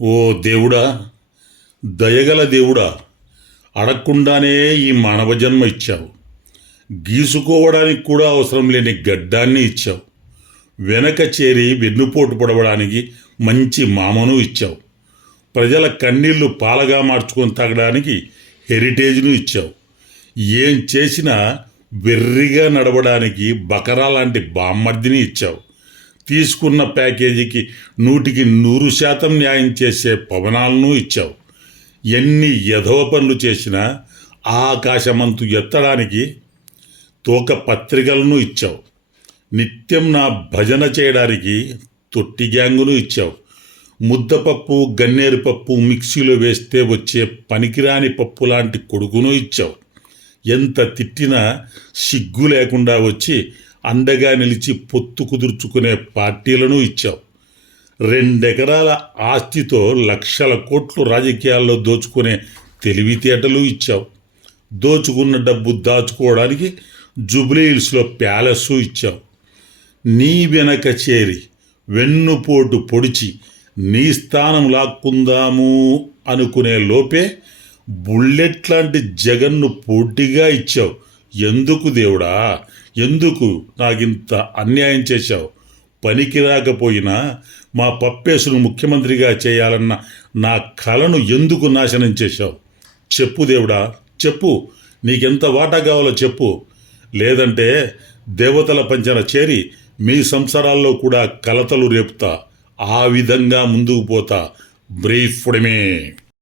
ఓ దేవుడా, దయగల దేవుడా, అడగకుండానే ఈ మానవ జన్మ ఇచ్చావు. గీసుకోవడానికి కూడా అవసరం లేని గడ్డాన్ని ఇచ్చావు. వెనక చేరి వెన్నుపోటు పొడవడానికి మంచి మామను ఇచ్చావు. ప్రజల కన్నీళ్లు పాలగా మార్చుకొని తాగడానికి హెరిటేజ్ను ఇచ్చావు. ఏం చేసినా వెర్రిగా నడవడానికి బకరా లాంటి బామ్మర్దిని ఇచ్చావు. తీసుకున్న ప్యాకేజీకి 100% న్యాయం చేసే పవనాలను ఇచ్చావు. ఎన్ని ఎధవ పనులు చేసినా ఆకాశమంతు ఎత్తడానికి తోక పత్రికలను ఇచ్చావు. నిత్యం నా భజన చేయడానికి తొట్టి గ్యాంగును ఇచ్చావు. ముద్దపప్పు గన్నేరు పప్పు మిక్సీలో వేస్తే వచ్చే పనికిరాని పప్పు లాంటి కొడుకును ఇచ్చావు. ఎంత తిట్టినా సిగ్గు లేకుండా వచ్చి అండగా నిలిచి పొత్తు కుదుర్చుకునే పార్టీలను ఇచ్చావు. 2 ఎకరాల ఆస్తితో లక్షల కోట్లు రాజకీయాల్లో దోచుకునే తెలివితేటలు ఇచ్చావు. దోచుకున్న డబ్బు దాచుకోవడానికి జూబ్లీహిల్స్లో ప్యాలెస్సు ఇచ్చావు. నీ వెనక చేరి వెన్నుపోటు పొడిచి నీ స్థానం లాక్కుందాము అనుకునే లోపే బుల్లెట్ లాంటి జగన్ను పోటీగా ఇచ్చావు. ఎందుకు దేవుడా, ఎందుకు నాకింత అన్యాయం చేశావు? పనికి రాకపోయినా మా పప్పేసును ముఖ్యమంత్రిగా చేయాలన్న నా కలను ఎందుకు నాశనం చేశావు? చెప్పు దేవుడా, చెప్పు. నీకెంత వాటా కావాలో చెప్పు. లేదంటే దేవతల పంచన చేరి మీ సంసారాల్లో కూడా కలతలు రేపుతా. ఆ విధంగా ముందుకు పోతా. బ్రీఫ్ ఫుడమే.